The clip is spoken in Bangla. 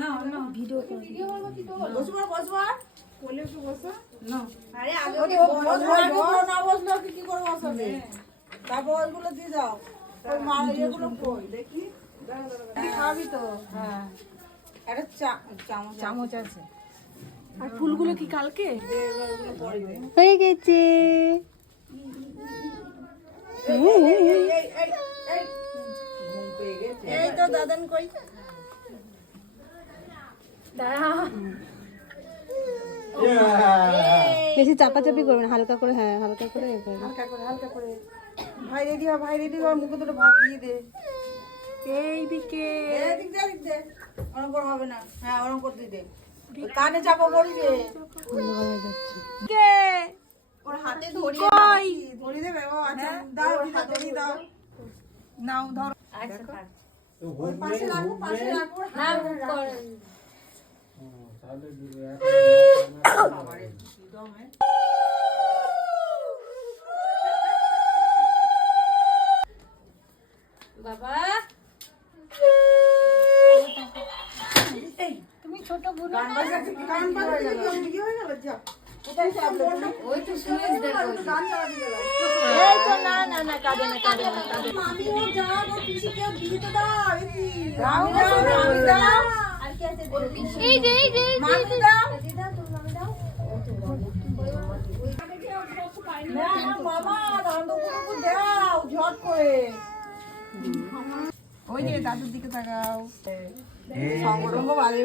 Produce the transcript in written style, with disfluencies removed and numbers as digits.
না না ভিডিও কর বসবা কোলে একটু বসো না আরে আগে বসবা না বসলে কি করে বসাবে তারপর ওইগুলো দিয়ে দাও ওই মাল এগুলো কই দেখি খাবি তো হ্যাঁ একটা চামচ আছে আর ফুলগুলো কি কালকে হয়ে গেছে। এই তো দাদান কই বেশি চাপাচাপি করবেন, হালকা করে, হ্যাঁ হালকা করে হালকা করে ভাই রেডি হ মুখে দুটো ভাত দিয়ে দে এইদিকে এদিক দে ওরম করে হবে না হ্যাঁ ওরম করতে দে কানে চাপা পড়ি দে হয়ে যাচ্ছে। কে ওর হাতে ধরিয়ে ধরিয়ে দেবে ও আচ্ছা দাও ধরিয়ে দাও নাও ধরো ওই পাশে রাখো হ্যাঁ বাবা তুমি ছোট বুড়ো গান বাজাতে কি হয়ে গেল যা ওই তো সুইচ দেখো গান চালাতে গেলাম এই তো না না না কাঁদে না মামি ও যাও ও পিসিকে দিয়ে তো দাও এই দাও আর কি আছে এই যে মামি দাও না মামা দাও দাও ঝট করে ওই যে দাদুর দিকে তাকাও সংগঠন ভালো